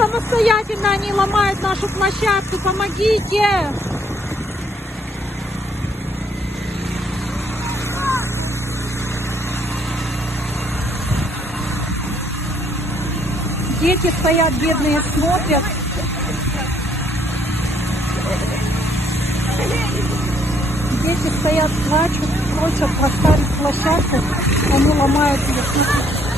Самостоятельно они ломают нашу площадку. Помогите! Дети стоят, бедные, смотрят. Дети стоят, плачут, просят поставить площадку. Они ломают ее.